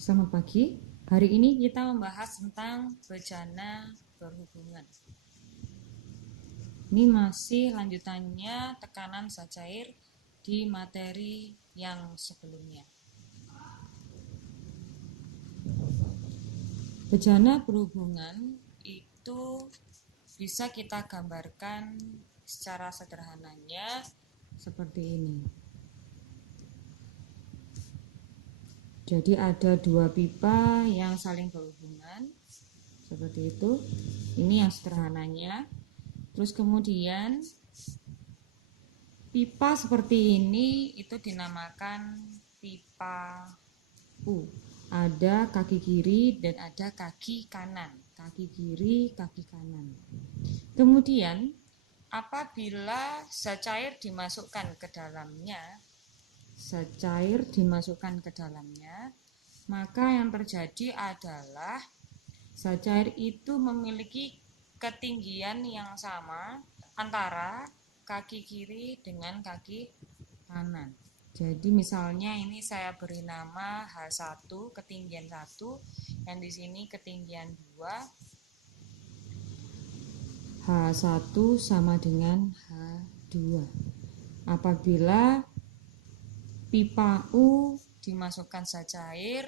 Selamat pagi. Hari ini kita membahas tentang bejana berhubungan. Ini masih lanjutannya tekanan zat cair di materi yang sebelumnya. Bejana berhubungan itu bisa kita gambarkan secara sederhananya seperti ini. Jadi ada dua pipa yang saling berhubungan seperti itu. Ini yang sederhananya. Terus kemudian pipa seperti ini itu dinamakan pipa U. Ada kaki kiri dan ada kaki kanan. Kaki kiri, kaki kanan. Kemudian apabila zat cair dimasukkan ke dalamnya, maka yang terjadi adalah zat cair itu memiliki ketinggian yang sama antara kaki kiri dengan kaki kanan. Jadi misalnya ini saya beri nama H1, ketinggian 1, yang di sini ketinggian 2. H1 sama dengan H2. Apabila pipa U dimasukkan zat cair,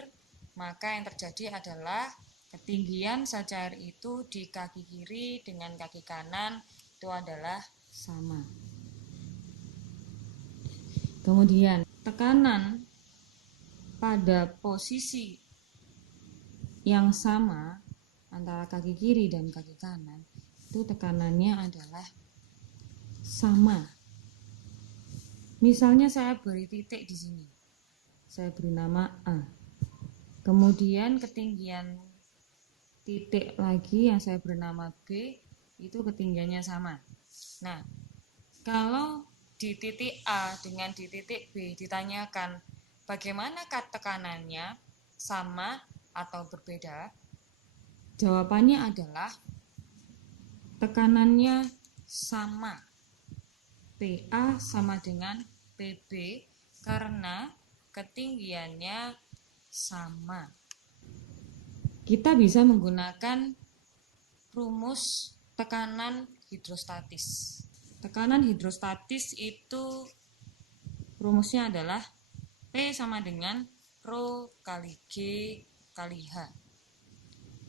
maka yang terjadi adalah ketinggian zat cair itu di kaki kiri dengan kaki kanan itu adalah sama. Kemudian tekanan pada posisi yang sama antara kaki kiri dan kaki kanan itu tekanannya adalah sama. Misalnya saya beri titik di sini. Saya beri nama A. Kemudian ketinggian titik lagi yang saya beri nama B, itu ketinggiannya sama. Nah, kalau di titik A dengan di titik B ditanyakan bagaimana tekanannya, sama atau berbeda? Jawabannya adalah tekanannya sama. PA sama dengan PB karena ketinggiannya sama. Kita bisa menggunakan rumus tekanan hidrostatis. Tekanan hidrostatis itu rumusnya adalah P sama dengan Rho kali G kali H.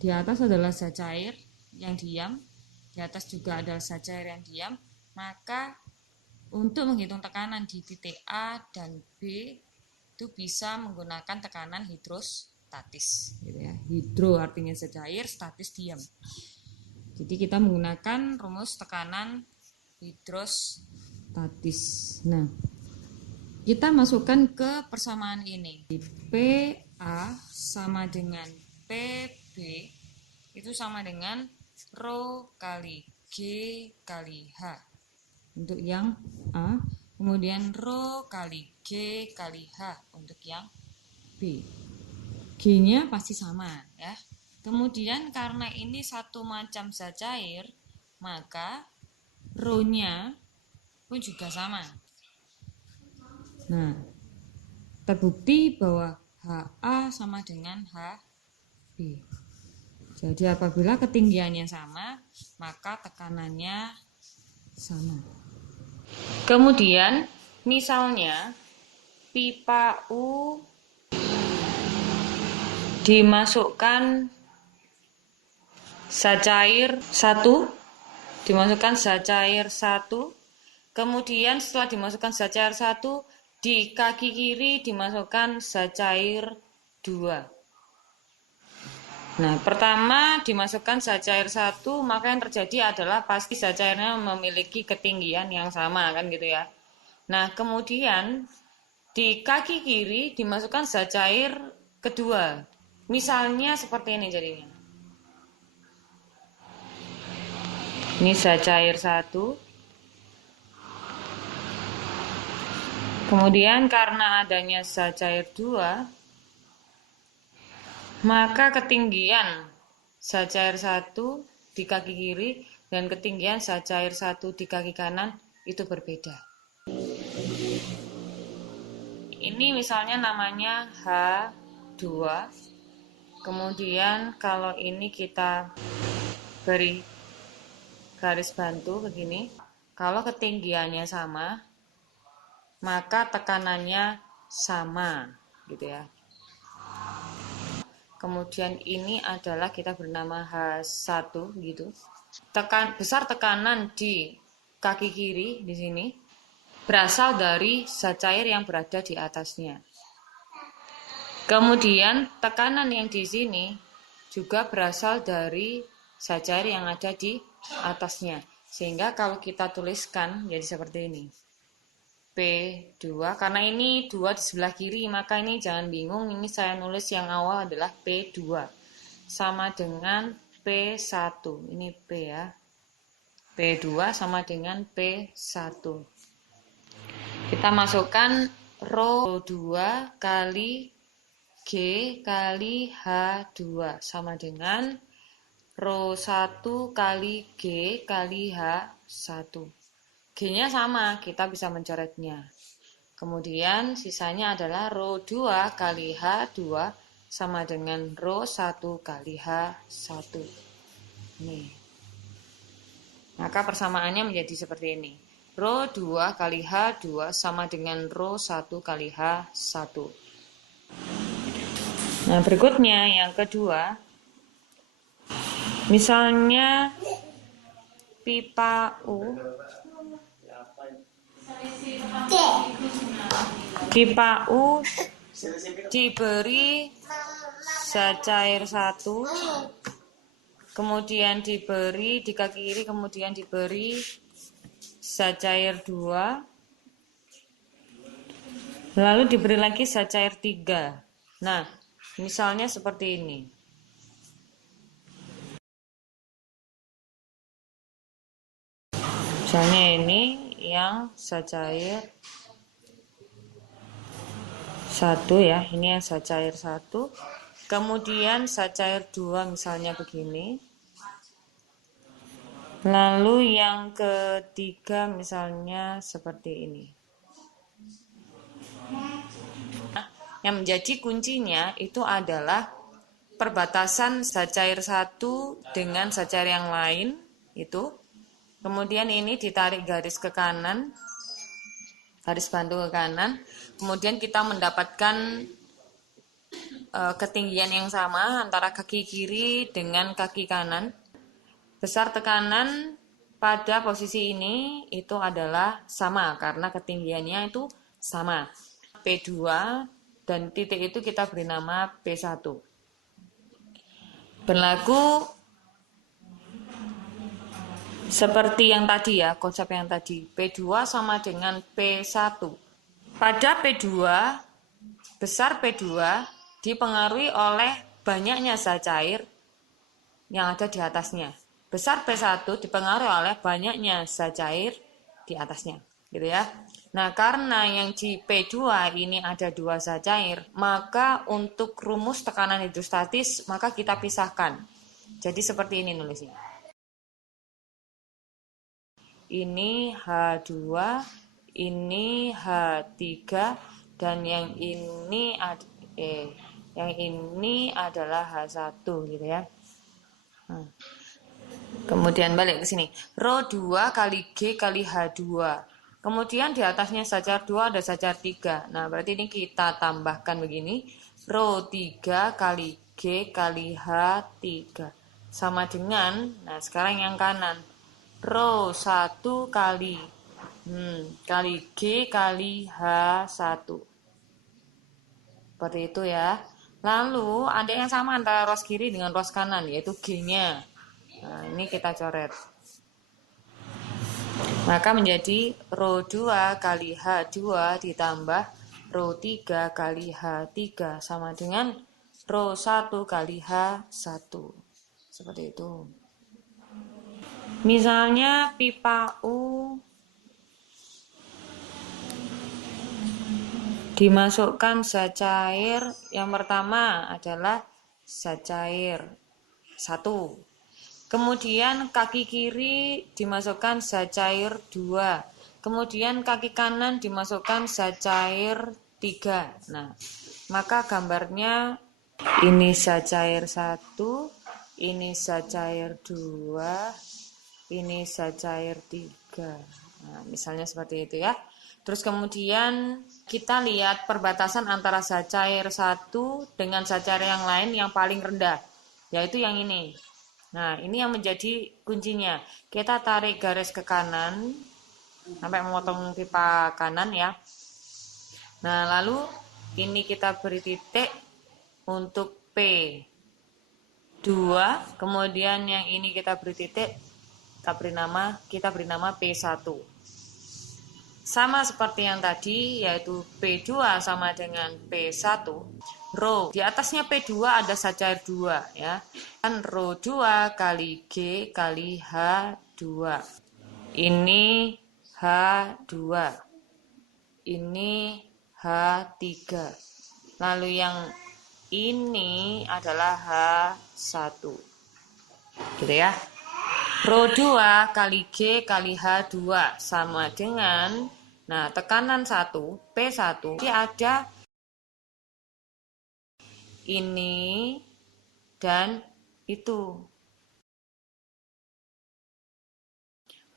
Di atas adalah zat cair yang diam, di atas juga adalah zat cair yang diam, maka untuk menghitung tekanan di titik A dan B itu bisa menggunakan tekanan hidrostatis, gitu ya. Hidro artinya zat cair, statis diam. Jadi kita menggunakan rumus tekanan hidrostatis. Nah, kita masukkan ke persamaan ini. PA sama dengan PB itu sama dengan Rho kali G kali H. Untuk yang A, kemudian Rho kali G kali H untuk yang B. G-nya pasti sama ya. Kemudian karena ini satu macam zat cair, maka Rho-nya pun juga sama. Nah, terbukti bahwa HA sama dengan HB. Jadi apabila ketinggiannya sama, maka tekanannya sama. Kemudian misalnya pipa U dimasukkan zat cair 1, kemudian setelah dimasukkan zat cair 1, di kaki kiri dimasukkan zat cair 2. Nah, pertama dimasukkan zat cair 1, maka yang terjadi adalah pasti zat cairnya memiliki ketinggian yang sama, kan gitu ya. Nah, kemudian di kaki kiri dimasukkan zat cair kedua. Misalnya seperti ini jadinya. Ini zat cair 1. Kemudian karena adanya zat cair 2, maka ketinggian zat cair 1 di kaki kiri dan ketinggian zat cair 1 di kaki kanan itu berbeda. Ini misalnya namanya H2, Kemudian kalau ini kita beri garis bantu begini, kalau ketinggiannya sama, maka tekanannya sama, gitu ya. Kemudian ini adalah kita bernama H1 gitu. Besar tekanan di kaki kiri di sini berasal dari zat cair yang berada di atasnya. Kemudian tekanan yang di sini juga berasal dari zat cair yang ada di atasnya. Sehingga kalau kita tuliskan jadi seperti ini. P2, karena ini 2 di sebelah kiri, maka ini jangan bingung, ini saya nulis yang awal adalah P2 sama dengan P1, ini P ya, P2 sama dengan P1. Kita masukkan rho 2 kali G kali H2 sama dengan rho 1 kali G kali H1. G-nya sama, kita bisa mencoretnya. Kemudian sisanya adalah rho 2 kali H2 sama dengan rho 1 kali H1. Nih. Maka persamaannya menjadi seperti ini. Rho 2 kali H2 sama dengan rho 1 kali H1. Nah, berikutnya yang kedua. Misalnya pipa U diberi zat cair 1, kemudian diberi di kaki kiri, kemudian diberi zat cair 2, lalu diberi lagi zat cair 3. Nah, misalnya seperti ini. Misalnya ini yang zat cair 1 ya, ini yang zat cair 1. Kemudian zat cair 2 misalnya begini. Lalu yang ketiga misalnya seperti ini. Yang menjadi kuncinya itu adalah perbatasan zat cair 1 dengan zat cair yang lain itu. Kemudian ini ditarik garis ke kanan, garis bantu ke kanan. Kemudian kita mendapatkan ketinggian yang sama antara kaki kiri dengan kaki kanan. Besar tekanan pada posisi ini itu adalah sama karena ketinggiannya itu sama. P2 dan titik itu kita beri nama P1. Berlaku seperti yang tadi ya, konsep yang tadi. P2 sama dengan P1. Pada P2, besar P2 dipengaruhi oleh banyaknya zat cair yang ada di atasnya. Besar P1 dipengaruhi oleh banyaknya zat cair di atasnya, gitu ya. Nah, karena yang di P2 ini ada 2 zat cair, maka untuk rumus tekanan hidrostatis maka kita pisahkan. Jadi seperti ini nulisnya. Ini H2, ini H3, dan yang ini adalah H1 gitu ya. Kemudian balik ke sini. Rho 2 kali G kali H2. Kemudian di atasnya zat cair 2 ada zat cair 3. Nah, berarti ini kita tambahkan begini. Rho 3 kali G kali H3 sama dengan, nah sekarang yang kanan. Rho 1 kali G kali H1. Seperti itu ya. Lalu ada yang sama antara ruas kiri dengan ruas kanan, yaitu G-nya. Nah, ini kita coret. Maka menjadi rho 2 kali H2 ditambah rho 3 kali H3 sama dengan rho 1 kali H1. Seperti itu. Misalnya pipa U dimasukkan zat cair, yang pertama adalah zat cair 1. Kemudian kaki kiri dimasukkan zat cair 2. Kemudian kaki kanan dimasukkan zat cair 3. Nah, maka gambarnya Ini sacair 1, ini sacair 2, ini sacair 3. Nah, misalnya seperti itu ya. Terus kemudian kita lihat perbatasan antara sacair 1 dengan sacair yang lain yang paling rendah, yaitu yang ini. Nah, ini yang menjadi kuncinya. Kita tarik garis ke kanan sampai memotong pipa kanan ya. Nah, lalu ini kita beri titik untuk P2, kemudian yang ini kita beri titik, kita beri nama P1. Sama seperti yang tadi, yaitu P2 sama dengan P1. Rho di atasnya P2 ada sacair 2 ya. Kan rho 2 kali G kali H2. Ini H2. Ini H3. Lalu yang ini adalah H1. Gitu ya. Rho 2 kali G kali H2 sama dengan, nah tekanan 1, P1, ini ada ini dan itu.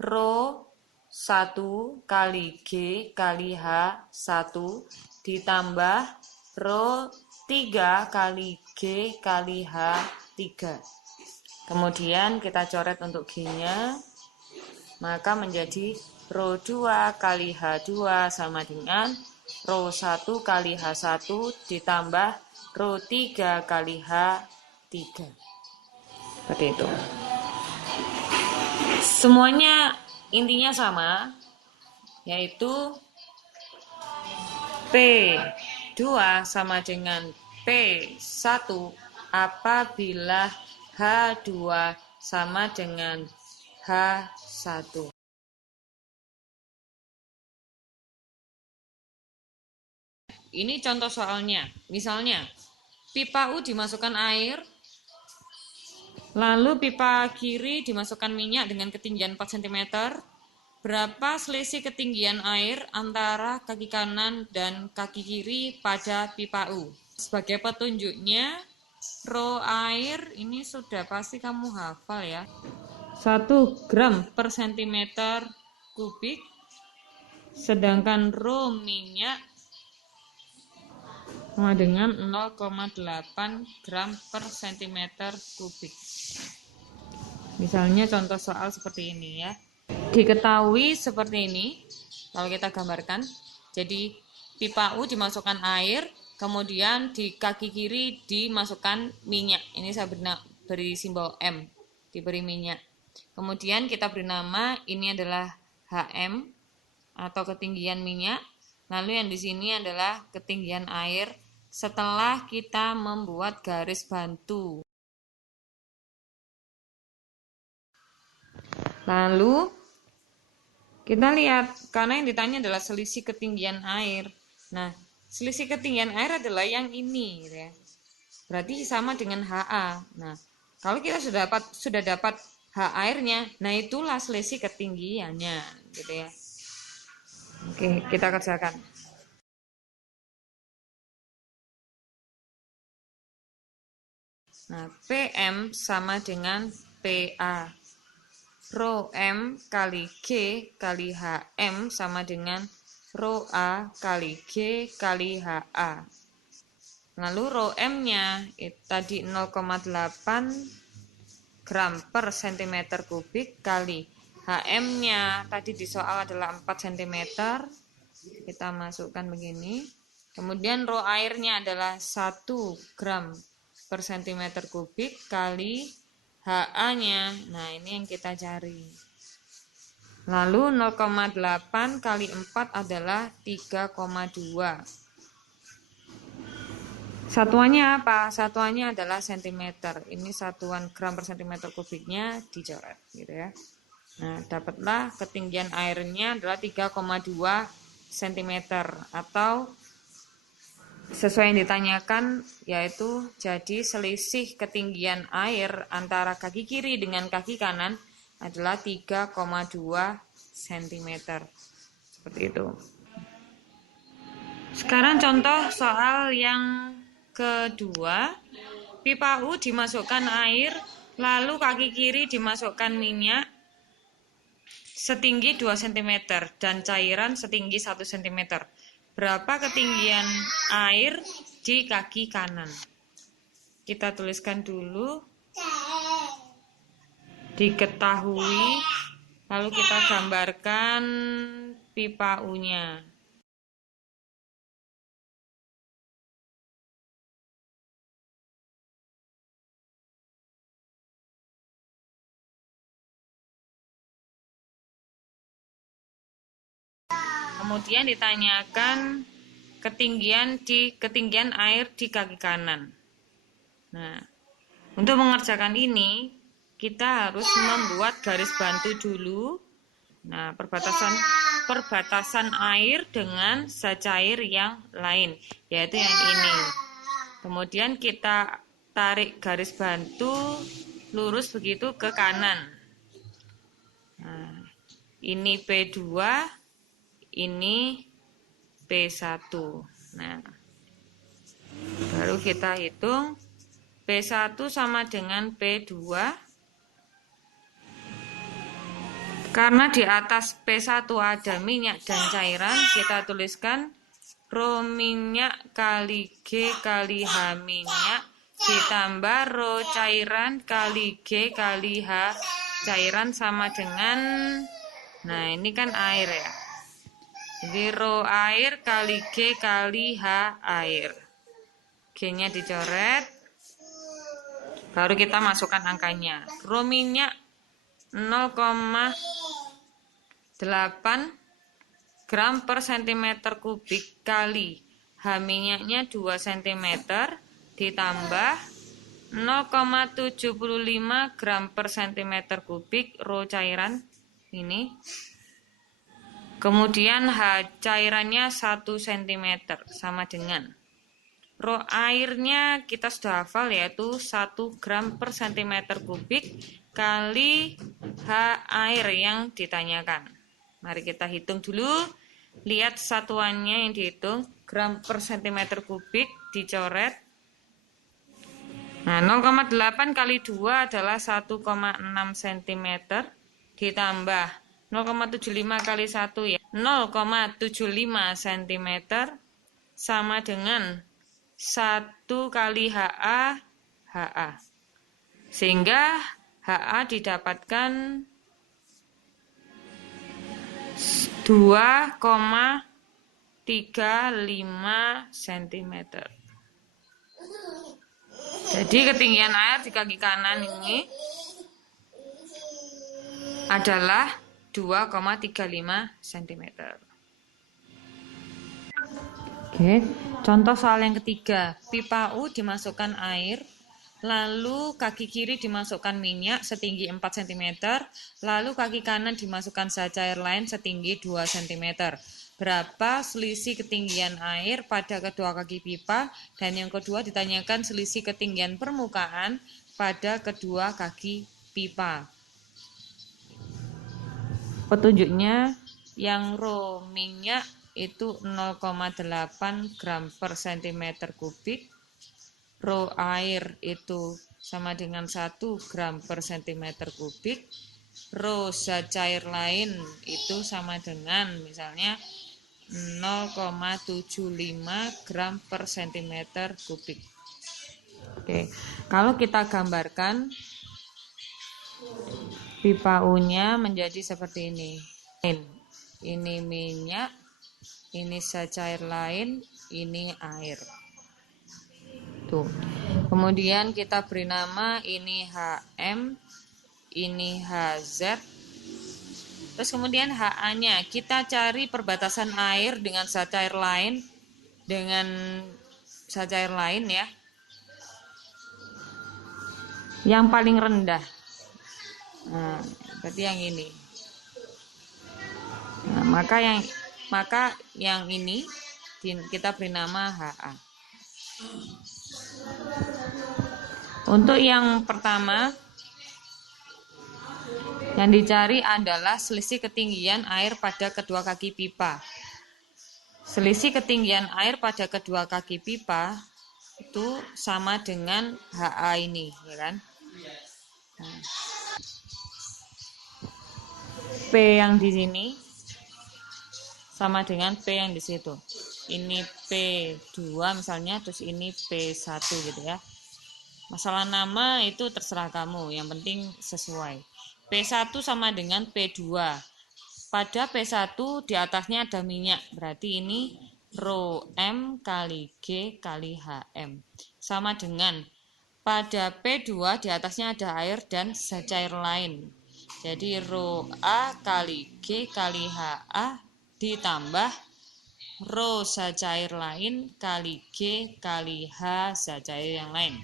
Rho 1 kali G kali H1 ditambah Rho 3 kali G kali H3. Kemudian kita coret untuk G-nya, maka menjadi Rho 2 kali H2 sama dengan Rho 1 kali H1 ditambah Rho 3 kali H3. Seperti itu. Semuanya intinya sama, yaitu P2 sama dengan P1 apabila H2 sama dengan H1. Ini contoh soalnya. Misalnya, pipa U dimasukkan air, lalu pipa kiri dimasukkan minyak dengan ketinggian 4 cm. Berapa selisih ketinggian air antara kaki kanan dan kaki kiri pada pipa U? Sebagai petunjuknya, rho air ini sudah pasti kamu hafal ya. 1 gram per sentimeter kubik, sedangkan rho minyak sama dengan 0,8 gram per sentimeter kubik. Misalnya contoh soal seperti ini ya. Diketahui seperti ini, kalau kita gambarkan, jadi pipa U dimasukkan air, kemudian di kaki kiri dimasukkan minyak. Ini saya beri simbol M, diberi minyak. Kemudian kita beri nama, ini adalah HM atau ketinggian minyak. Lalu yang di sini adalah ketinggian air setelah kita membuat garis bantu. Lalu kita lihat, karena yang ditanya adalah selisih ketinggian air. Nah, selisih ketinggian air adalah yang ini, gitu ya. Berarti sama dengan HA. Nah, kalau kita sudah dapat H airnya, nah itulah selisih ketinggiannya, gitu ya. Oke, kita kerjakan. Nah, PM sama dengan PA. Rho M kali G kali HM sama dengan Rho A kali G kali HA. Lalu Rho M-nya tadi 0,8 gram per cm kubik kali HM-nya tadi di soal adalah 4 cm. Kita masukkan begini. Kemudian Rho airnya adalah 1 gram per cm kubik kali HA-nya. Nah, ini yang kita cari. Lalu 0,8 kali 4 adalah 3,2. Satuannya apa? Satuannya adalah cm. Ini satuan gram per cm kubiknya dicoret, gitu ya. Nah, dapatlah ketinggian airnya adalah 3,2 cm atau sesuai yang ditanyakan, yaitu jadi selisih ketinggian air antara kaki kiri dengan kaki kanan adalah 3,2 cm. Seperti itu. Sekarang contoh soal yang kedua. pipa U dimasukkan air, lalu kaki kiri dimasukkan minyak setinggi 2 cm dan cairan setinggi 1 cm. Berapa ketinggian air di kaki kanan? Kita tuliskan dulu. Diketahui, lalu kita gambarkan pipa U-nya. Kemudian ditanyakan ketinggian air di kaki kanan. Nah, untuk mengerjakan ini kita harus membuat garis bantu dulu. Nah, perbatasan air dengan zat cair yang lain, yaitu yang ini. Kemudian kita tarik garis bantu lurus begitu ke kanan. Nah, ini P2, ini P1. Nah, baru kita hitung P1 sama dengan P2. Karena di atas P1 ada minyak dan cairan, kita tuliskan Rho minyak kali G kali H minyak ditambah Rho cairan kali G kali H cairan sama dengan, nah ini kan air ya. Jadi Rho air kali G kali H air. G-nya dicoret. Baru kita masukkan angkanya. Rho minyak 0,8 gram per cm kubik kali H minyaknya 2 cm ditambah 0,75 gram per cm kubik Rho cairan ini. Kemudian H cairannya 1 cm sama dengan Rho airnya kita sudah hafal yaitu 1 gram per cm kubik kali H air yang ditanyakan. Mari kita hitung dulu. Lihat satuannya yang dihitung, gram per cm kubik dicoret. Nah, 0,8 kali 2 adalah 1,6 cm ditambah 0,75 kali 1 ya 0,75 cm sama dengan 1 kali HA HA. Sehingga HA didapatkan 2,35 cm. Jadi ketinggian air di kaki kanan ini adalah 2,35 cm. Oke, contoh soal yang ketiga. Pipa U dimasukkan air, lalu kaki kiri dimasukkan minyak setinggi 4 cm, lalu kaki kanan dimasukkan zat cair lain setinggi 2 cm. Berapa selisih ketinggian air pada kedua kaki pipa? Dan yang kedua ditanyakan selisih ketinggian permukaan pada kedua kaki pipa. Petunjuknya yang Rho minyak itu 0,8 gram per cm kubik. Rho air itu sama dengan 1 gram per cm kubik. Rho zat cair lain itu sama dengan misalnya 0,75 gram per cm kubik. Oke, kalau kita gambarkan pipa U-nya menjadi seperti ini. Ini minyak, ini zat cair lain, ini air. Tuh. Kemudian kita beri nama ini HM, ini HZ. Terus kemudian HA-nya kita cari perbatasan air dengan zat cair lain ya. Yang paling rendah. Nah, berarti yang ini. Nah, maka yang ini kita beri nama HA. Untuk yang pertama, yang dicari adalah selisih ketinggian air pada kedua kaki pipa. Selisih ketinggian air pada kedua kaki pipa itu sama dengan HA ini, ya kan? Nah, P yang di sini sama dengan P yang di situ. Ini P2 misalnya, terus ini P1 gitu ya. Masalah nama itu terserah kamu, yang penting sesuai. P1 sama dengan P2. Pada P1 di atasnya ada minyak, berarti ini rho M kali G kali HM. Sama dengan pada P2 di atasnya ada air dan zat cair lain. Jadi rho A kali G kali HA ditambah rho zat cair lain kali G kali H zat cair yang lain.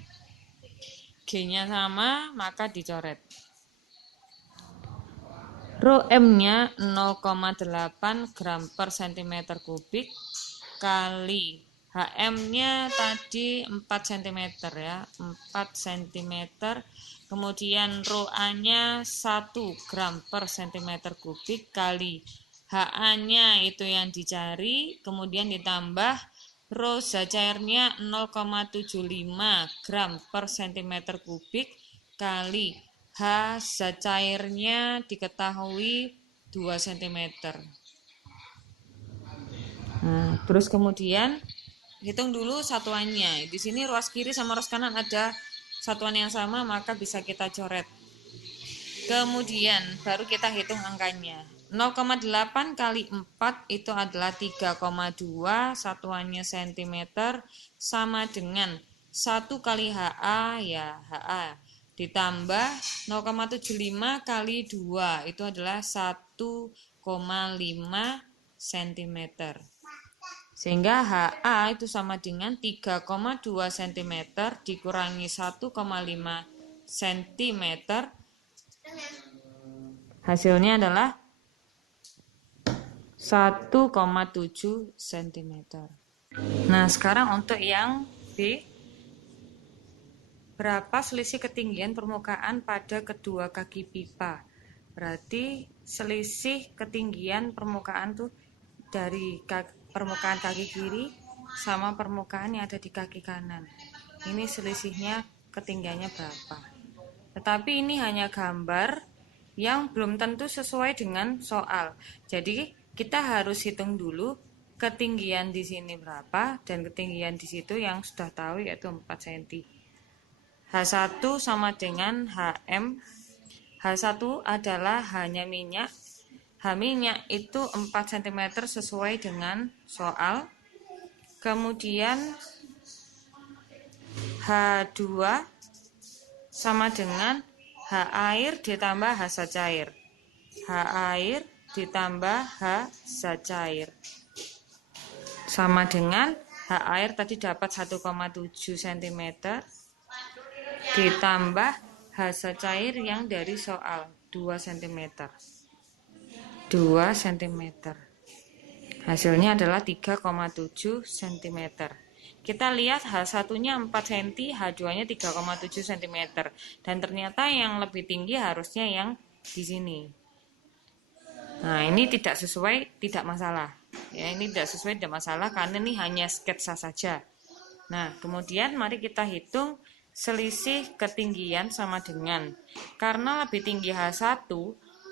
G-nya sama, maka dicoret. Rho M-nya 0,8 gram per cm kubik kali HM-nya tadi 4 cm ya, 4 cm. Kemudian rho A-nya 1 gram per cm kubik kali HA-nya itu yang dicari, kemudian ditambah rho zat cairnya 0,75 gram per cm kubik kali H zat cairnya diketahui 2 cm. Nah, terus kemudian hitung dulu satuannya. Di sini ruas kiri sama ruas kanan ada satuan yang sama, maka bisa kita coret. Kemudian baru kita hitung angkanya. 0,8 kali 4 itu adalah 3,2, satuannya cm, sama dengan 1 kali HA ya HA ditambah 0,75 kali 2 itu adalah 1,5 cm. Sehingga HA itu sama dengan 3,2 cm dikurangi 1,5 cm. Hasilnya adalah 1,7 cm. Nah, sekarang untuk yang B, berapa selisih ketinggian permukaan pada kedua kaki pipa? Berarti selisih ketinggian permukaan tuh dari permukaan kaki kiri sama permukaan yang ada di kaki kanan. Ini selisihnya ketinggiannya berapa? Tetapi ini hanya gambar yang belum tentu sesuai dengan soal. Jadi kita harus hitung dulu ketinggian di sini berapa dan ketinggian di situ yang sudah tahu yaitu 4 cm. H1 sama dengan HM. H1 adalah hanya minyak. H minyak itu 4 cm sesuai dengan soal. Kemudian H2 sama dengan H air ditambah H zat cair. H air ditambah H zat cair. Sama dengan H air tadi dapat 1,7 cm ditambah H zat cair yang dari soal 2 cm. 2 cm. Hasilnya adalah 3,7 cm. Kita lihat H1-nya 4 cm, H2-nya 3,7 cm. Dan ternyata yang lebih tinggi harusnya yang di sini. Nah, ini tidak sesuai, tidak masalah. Ya, ini tidak sesuai, tidak masalah karena ini hanya sketsa saja. Nah, kemudian mari kita hitung selisih ketinggian sama dengan. Karena lebih tinggi H1,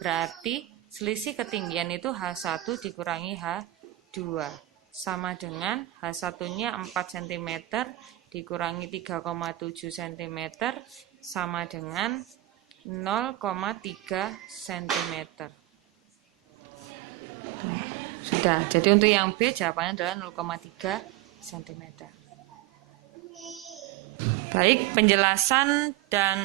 berarti selisih ketinggian itu H1 dikurangi H2. Sama dengan H1-nya 4 cm dikurangi 3,7 cm sama dengan 0,3 cm. Sudah, jadi untuk yang B jawabannya adalah 0,3 cm. Baik, penjelasan dan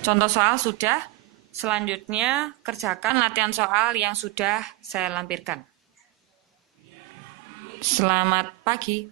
contoh soal sudah. Selanjutnya kerjakan latihan soal yang sudah saya lampirkan. Selamat pagi.